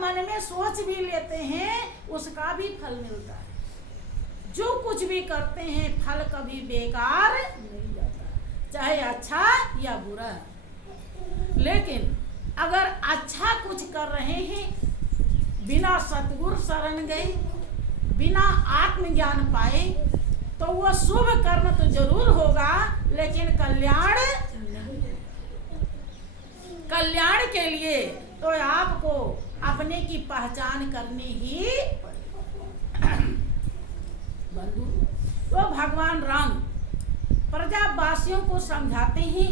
मन में सोच भी लेते हैं उसका भी फल मिलता है। जो कुछ भी करते हैं फल कभी बेकार नहीं जाता, चाहे अच्छा या बुरा। लेकिन अगर अच्छा कुछ कर रहे हैं, बिना सतगुरु शरण गए, बिना आत्मज्ञान पाए, तो वो शुभ कर्म तो जरूर होगा लेकिन कल्याण नहीं। कल्याण के लिए तो आपको अपने की पहचान करनी ही पड़ेगी। बंधु, तो भगवान राम प्रजावासियों को समझाते हैं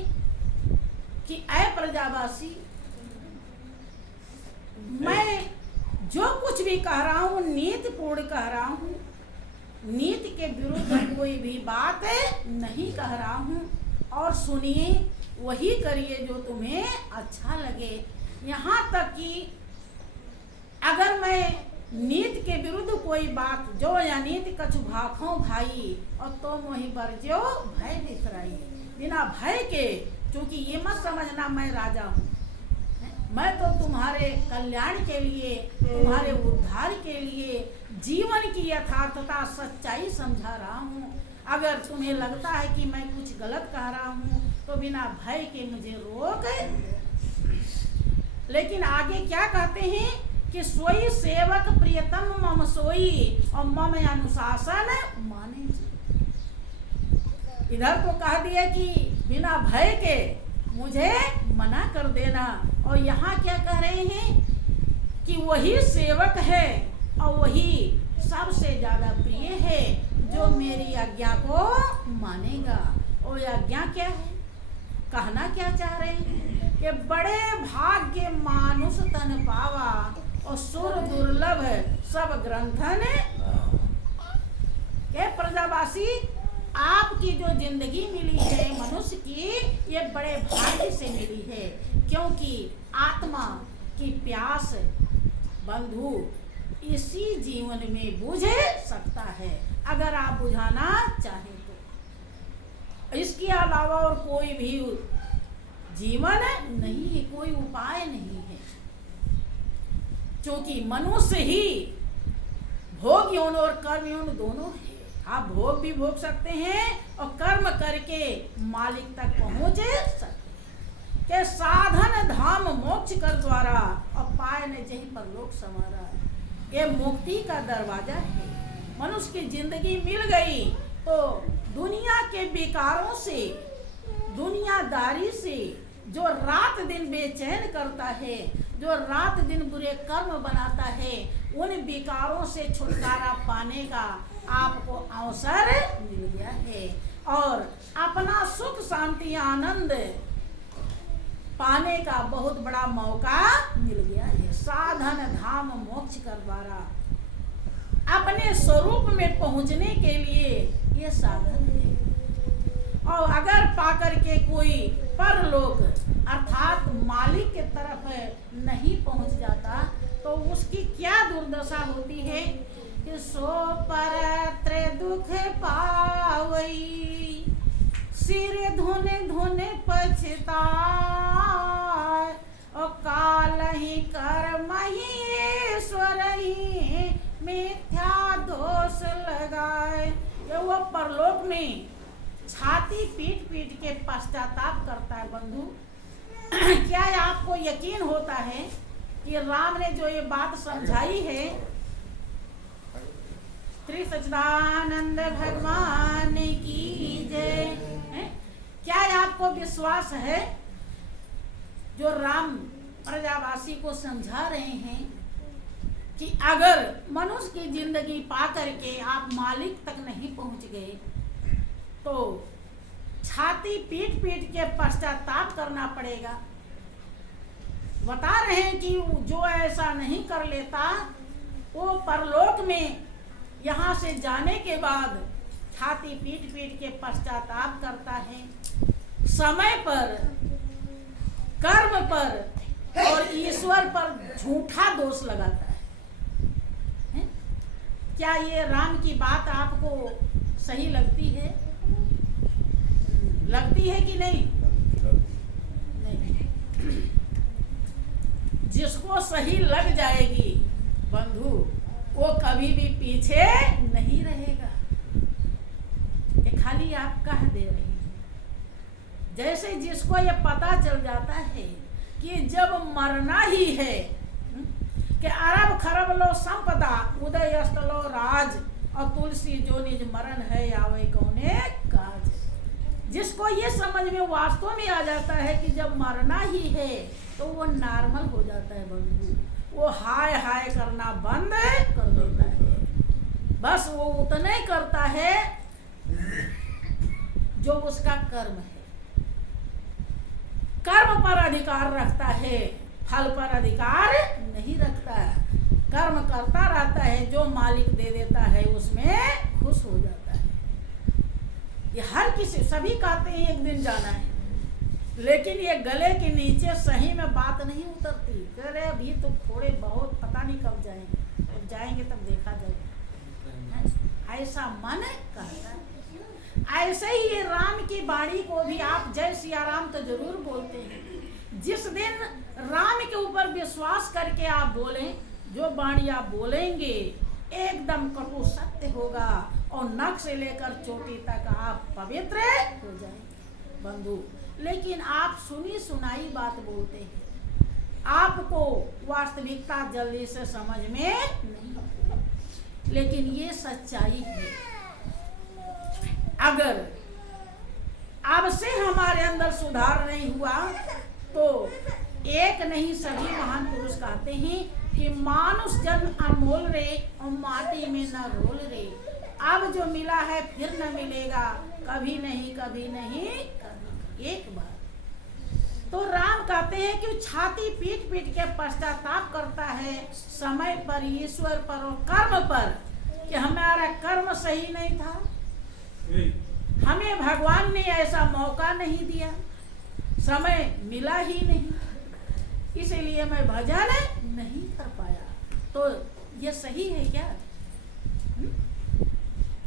कि ऐ प्रजावासी, मैं जो कुछ भी कह रहा हूँ नीति पूर्ण कह रहा हूँ, नीति के विरुद्ध कोई भी बात नहीं कह रहा हूँ। और सुनिए, वही करिए जो तुम्हें अच्छा लगे। यहाँ तक कि अगर मैं नीति के विरुद्ध कोई बात जो या नीति कछु भाखों भाई और तुम वही बरजो भय बिसराई, बिना भय के, क्योंकि ये मत समझना मैं राजा हूँ, मैं तो तुम्हारे कल्याण के लिए, तुम्हारे उद्धार के लिए जीवन की यथार्थता सच्चाई समझा रहा हूँ। अगर तुम्हें लगता है कि मैं कुछ गलत कह रहा हूँ तो बिना भय के मुझे रोक। लेकिन आगे क्या कहते हैं कि सोई सेवक प्रियतम मम सोई और मम अनुशासन माने। इधर तो कह दिया कि बिना भय के मुझे मना कर देना, और यहाँ क्या कह रहे हैं कि वही सेवक है और वही सबसे ज्यादा प्रिय है जो मेरी आज्ञा को मानेगा। और आज्ञा क्या है, कहना क्या चाह रहे हैं कि बड़े भाग्य मानुष तन पावा और सुर दुर्लभ सब ग्रंथन। के प्रजावासी, आपकी जो जिंदगी मिली है मनुष्य की, ये बड़े भाग्य से मिली है, क्योंकि आत्मा की प्यास बंधु इसी जीवन में बुझ सकता है, अगर आप बुझाना चाहें तो। इसके अलावा और कोई भी जीवन नहीं है, कोई उपाय नहीं है, क्योंकि मनुष्य ही भोग यौन और कर्म यौन दोनों है। आप भोग भी भोग सकते हैं और कर्म करके मालिक तक पहुंच सकते हैं। के साधन धाम मोक्ष कर द्वारा और पाए न जहीं पर लोक समारा, ये मुक्ति का दरवाजा है। मनुष्य की जिंदगी मिल गई तो दुनिया के विकारों से, दुनियादारी से, जो रात दिन बेचैन करता है, जो रात दिन बुरे कर्म बनाता है, उन विकारों से छुटकारा पाने का आपको अवसर मिल गया है और अपना सुख शांति आनंद पाने का बहुत बड़ा मौका मिल गया है। साधन धाम मोक्ष कर द्वारा अपने स्वरूप में पहुंचने के लिए ये साधन है। और अगर पाकर के कोई परलोक अर्थात मालिक के तरफ नहीं पहुंच जाता तो उसकी क्या दुर्दशा होती है कि सो परत्र दुख पावई, सिर धोने धोने पछताए और काल ही कर्म ही ईश्वर ही मिथ्या दोष लगाए। ये वो परलोक में छाती पीट पीट के पश्चाताप करता है। बंधु, क्या आपको यकीन होता है कि राम ने जो ये बात समझाई है, श्री सच्चिदानंद भगवान की जय, क्या आपको विश्वास है जो राम प्रजावासी को समझा रहे हैं कि अगर मनुष्य की जिंदगी पा करके आप मालिक तक नहीं पहुंच गए तो छाती पीट पीट के पश्चाताप करना पड़ेगा। बता रहे हैं कि जो ऐसा नहीं कर लेता वो परलोक में यहाँ से जाने के बाद छाती पीट पीट के पश्चाताप करता है, समय पर, कर्म पर और ईश्वर पर झूठा दोष लगाता है। क्या ये राम की बात आपको सही लगती है? लगती है कि नहीं? नहीं। जिसको सही लग जाएगी बंधु, वो कभी भी पीछे नहीं रहेगा। ये खाली आप कह दे रही हैं। जैसे जिसको ये पता चल जाता है कि जब मरना ही है, कि अरब खरब लो संपदा उदय लो राज, और तुलसी जो निज मरण है आवे कौने काज। जिसको ये समझ में वास्तव में आ जाता है कि जब मरना ही है तो वो नॉर्मल हो जाता है बंधु, वो हाय हाय करना बंद कर देता है। बस वो उतना ही करता है जो उसका कर्म है। कर्म पर अधिकार रखता है, फल पर अधिकार नहीं रखता है। कर्म करता रहता है, जो मालिक दे देता है उसमें खुश हो जाता है। ये हर किसी, सभी कहते हैं एक दिन जाना है, लेकिन ये गले के नीचे सही में बात नहीं उतरती। कह रहे अभी तो थोड़े बहुत, पता नहीं कब जाएंगे, जब जाएंगे तब देखा जाएगा। ऐसा मन कहता है। ऐसे ही ये राम की वाणी को भी आप जय सिया राम तो जरूर बोलते हैं। जिस दिन राम के ऊपर विश्वास करके आप बोलें, जो वाणी आप बोलेंगे एकदम कटु सत्य होगा, और नख से लेकर चोटी तक आप पवित्र हो जाएंगे बंधु। लेकिन आप सुनी सुनाई बात बोलते हैं, आपको वास्तविकता जल्दी से समझ में नहीं आती। लेकिन ये सच्चाई है। अगर अब से हमारे अंदर सुधार नहीं हुआ तो एक नहीं सभी महान पुरुष कहते हैं कि मानुष जन्म अनमोल रे और माटी में न रोल रे। अब जो मिला है फिर न मिलेगा, कभी नहीं कभी नहीं कभी एक बार। तो राम कहते हैं कि छाती पीट पीट के पश्चाताप करता है समय पर, ईश्वर पर और कर्म पर, कि हमारा कर्म सही नहीं था, हमें भगवान ने ऐसा मौका नहीं दिया, समय मिला ही नहीं, इसीलिए मैं भजन नहीं कर पाया। तो ये सही है क्या?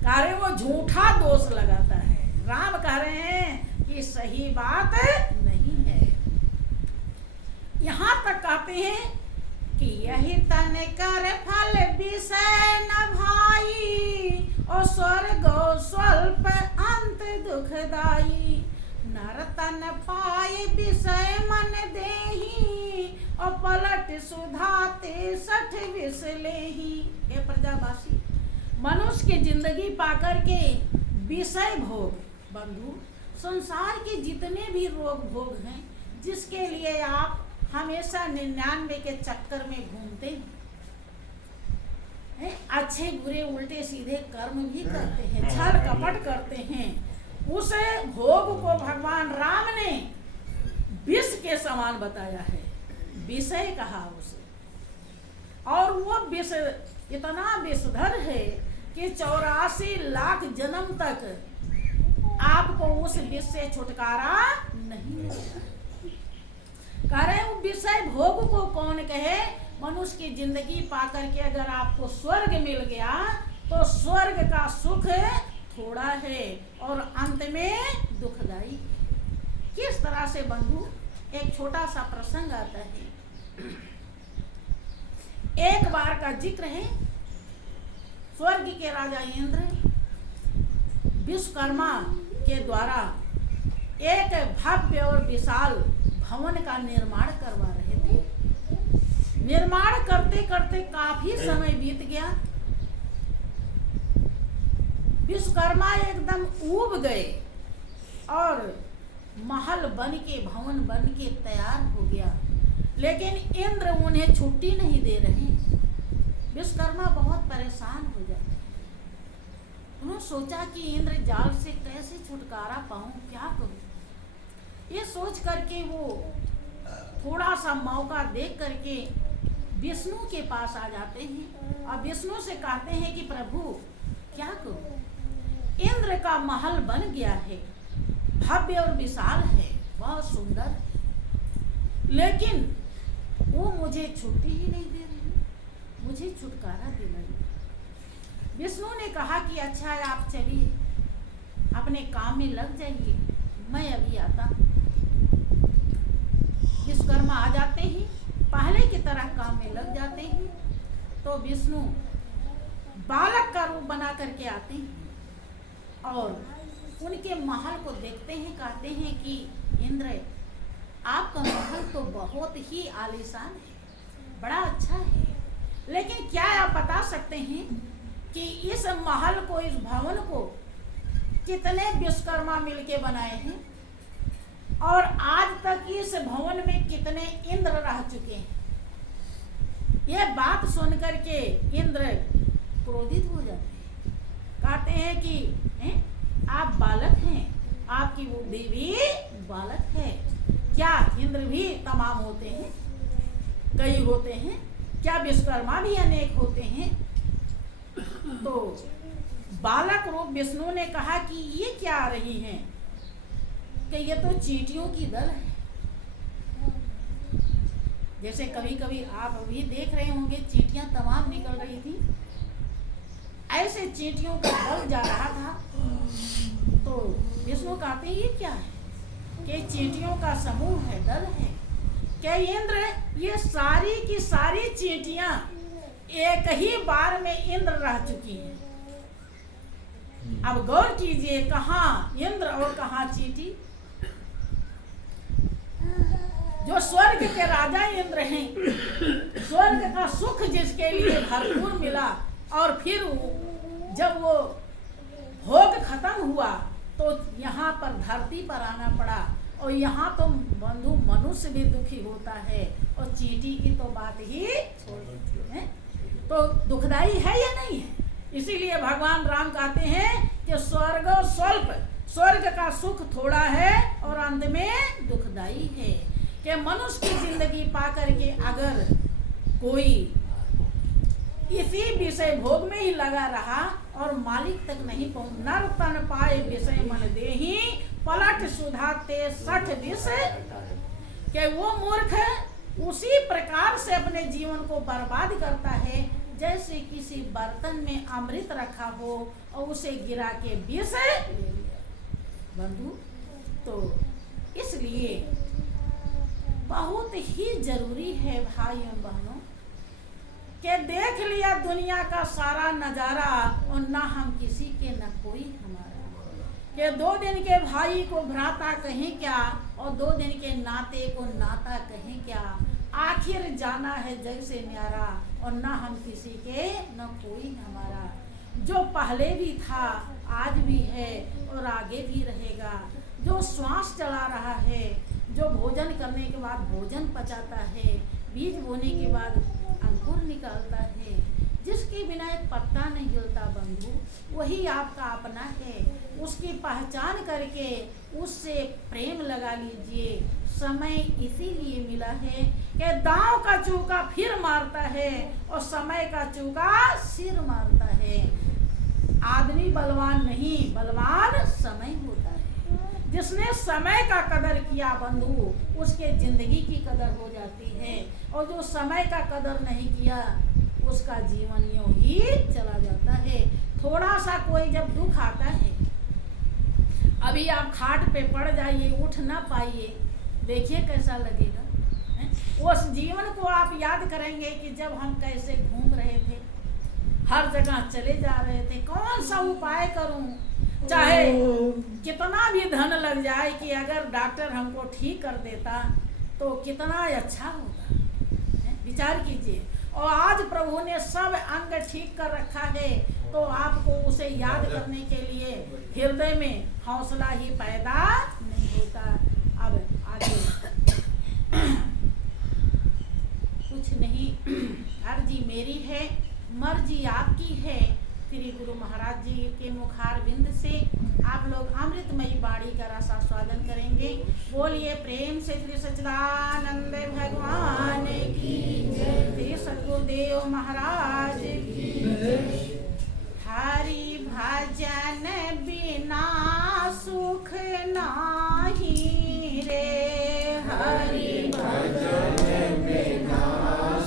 कह रहे वो झूठा दोष लगाता है। राम कह रहे हैं कि सही बात नहीं है। यहाँ तक कहते हैं कि यही तन कर फल विषय न भाई, और स्वर्ग स्वल्प अंत दुखदाई। नर तन पाए विषय मन देही, और पलट सुधाते सठ विसलेही। हे प्रजावासी, मनुष्य की जिंदगी पाकर के विषय भोग बंधु, संसार के जितने भी रोग भोग हैं, जिसके लिए आप हमेशा 99 के चक्कर में घूमते हैं, अच्छे बुरे उल्टे सीधे कर्म भी करते हैं, छल कपट करते हैं, उस भोग को भगवान राम ने विष के समान बताया है, विषय कहा उसे। और वो विष इतना विषधर है कि 84 लाख जन्म तक आपको उस विष से छुटकारा नहीं मिलेगा। कह रहे हैं विषय भोग को कौन कहे? मनुष्य की जिंदगी पाकर के अगर आपको स्वर्ग मिल गया तो स्वर्ग का सुख थोड़ा है और अंत में दुखदाई। किस तरह से बंधु, एक छोटा सा प्रसंग आता है। एक बार का जिक्र है, स्वर्ग के राजा इंद्र विश्वकर्मा के द्वारा एक भव्य और विशाल भवन का निर्माण करवा रहे थे। निर्माण करते करते काफी समय बीत गया। विश्वकर्मा एकदम ऊब गए और महल बन के, भवन बन के तैयार हो गया, लेकिन इंद्र उन्हें छुट्टी नहीं दे रहे। विश्वकर्मा बहुत परेशान हो जाते। उन्होंने सोचा कि इंद्र जाल से कैसे छुटकारा पाऊं, क्या करूं। ये सोच करके वो थोड़ा सा मौका देख करके विष्णु के पास आ जाते हैं और विष्णु से कहते हैं कि प्रभु क्या करूं, इंद्र का महल बन गया है, भव्य और विशाल है, बहुत सुंदर, लेकिन वो मुझे छुट्टी ही नहीं दे रही, मुझे छुटकारा दिलाइए। विष्णु ने कहा कि अच्छा है, आप चलिए अपने काम में लग जाइए, मैं अभी आता। विश्वकर्मा आ जाते हैं, पहले की लग जाते हैं। तो विष्णु बालक का रूप बना करके आते हैं और उनके महल को देखते हैं, कहते हैं कि इंद्र आपका महल तो बहुत ही आलीशान है, बड़ा अच्छा है, लेकिन क्या आप बता सकते हैं कि इस महल को, इस भवन को कितने विश्वकर्मा मिलके बनाए हैं और आज तक इस भवन में कितने इंद्र रह चुके हैं। यह बात सुनकर के इंद्र क्रोधित हो जाते हैं, कहते हैं कि आप बालक हैं, आपकी बुद्धि भी बालक है। क्या इंद्र भी तमाम होते हैं? कई होते हैं। क्या विश्वकर्मा भी अनेक होते हैं? तो बालक रूप विष्णु ने कहा कि ये क्या आ रही हैं, कि ये तो चींटियों की दल है। जैसे कभी कभी आप भी देख रहे होंगे चींटियां तमाम निकल रही थी, ऐसे चींटियों का दल जा रहा था। तो विष्णु कहते हैं ये क्या है, कि चींटियों का समूह है, दल है। क्या इंद्र ये सारी की सारी चींटियां एक ही बार में इंद्र रह चुकी हैं। अब गौर कीजिए, कहाँ इंद्र और कहाँ चींटी। जो स्वर्ग के राजा इंद्र हैं, स्वर्ग का सुख जिसके लिए भरपूर मिला और फिर जब वो भोग खत्म हुआ तो यहाँ पर धरती पर आना पड़ा। और यहाँ तो बंधु मनुष्य भी दुखी होता है और चींटी की तो बात ही छोड़ देती है। तो दुखदाई है या नहीं है? इसीलिए भगवान राम कहते हैं कि स्वर्ग स्वल्प, स्वर्ग का सुख थोड़ा है और अंत में दुखदाई है। कि मनुष्य की जिंदगी पा करके अगर कोई इसी विषय भोग में ही लगा रहा और मालिक तक नहीं पहुंच, नर तन पाए विषय मन देही पलट सुधाते 60 विषय, कि वो मूर्ख उसी प्रकार से अपने जीवन को बर्बाद करता है जैसे किसी बर्तन में अमृत रखा हो और उसे गिरा के विष बंधु। तो इसलिए बहुत ही जरूरी है भाइयों बहनों कि देख लिया दुनिया का सारा नजारा और ना हम किसी के न कोई हमारा, कि 2 दिन के भाई को भ्राता कहें क्या और 2 दिन के नाते को नाता कहें क्या। आखिर जाना है जग से न्यारा और ना हम किसी के न कोई हमारा। जो पहले भी था आज भी है और आगे भी रहेगा, जो श्वास चला रहा है, जो भोजन करने के बाद भोजन पचाता है, बीज बोने के बाद अंकुर निकालता है, जिसके बिना एक पत्ता नहीं हिलता बंधु, वही आपका अपना है। उसकी पहचान करके उससे प्रेम लगा लीजिए। समय इसीलिए मिला है कि दांव का चूका फिर मारता है और समय का चूका सिर मारता है। आदमी बलवान नहीं, बलवान समय होता है। जिसने समय का कदर किया बंधु, उसके जिंदगी की कदर हो जाती है, और जो समय का कदर नहीं किया उसका जीवन यूं ही चला जाता है। थोड़ा सा कोई जब दुख आता है, अभी आप खाट पे पड़ जाइए, उठ ना पाइए, देखिए कैसा लगेगा। उस जीवन को आप याद करेंगे कि जब हम कैसे घूम रहे थे, हर जगह चले जा रहे थे, कौन सा उपाय करूं, चाहे कितना भी धन लग जाए, कि अगर डॉक्टर हमको ठीक कर देता तो कितना अच्छा होगा। विचार कीजिए। और आज प्रभु ने सब अंग ठीक कर रखा है, तो आपको उसे याद करने के लिए हृदय में हौसला ही पैदा नहीं होता। अब आगे कुछ नहीं, अर्जी मेरी है, मर्जी आपकी है। श्री गुरु महाराज जी के मुखार बिंद से आप लोग अमृतमयी वाणी का रसास्वादन करेंगे। बोलिए प्रेम से श्री सच्चिदानंद भगवान की जय, श्री सद्गुरुदेव महाराज की जय। हरि भजन बिना सुख नाही रे, हरि भजन बिना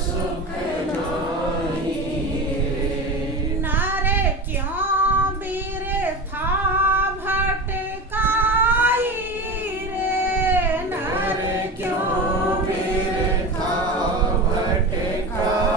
सुख नाही रे। नर क्यों बिरथा भटकाई रे, नर क्यों बिरथा भटकाई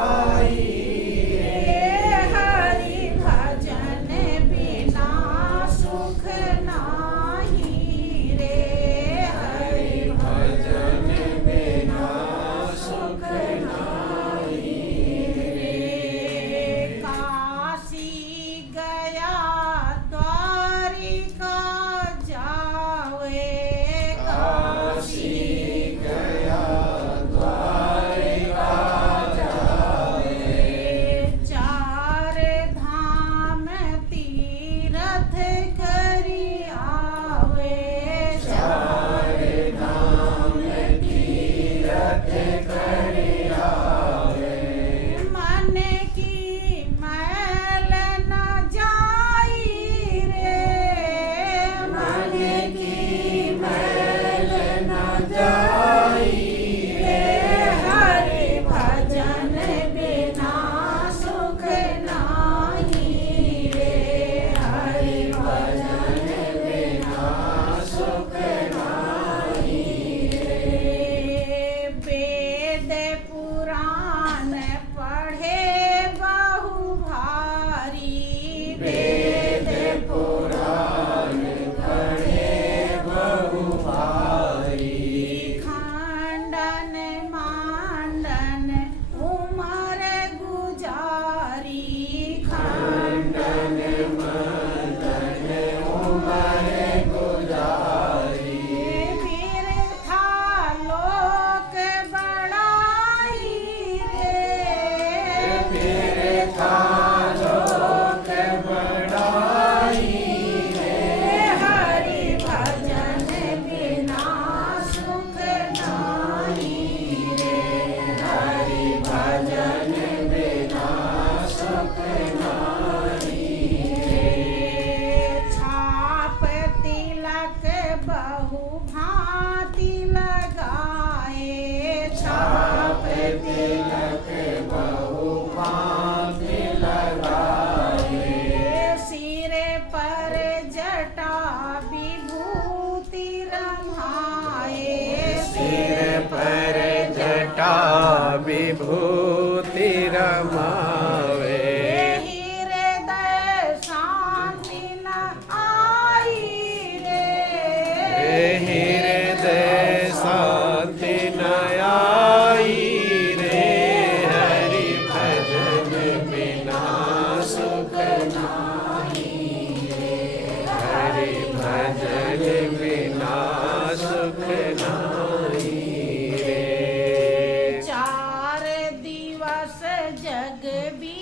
विभूति रमावे। हृदय शांति न आई रे, हृदय शांति न आई रे, हरि भजन बिना सुख नाही रे, हरि भजन बिना सुख नाही रे। चार दिवस जग भी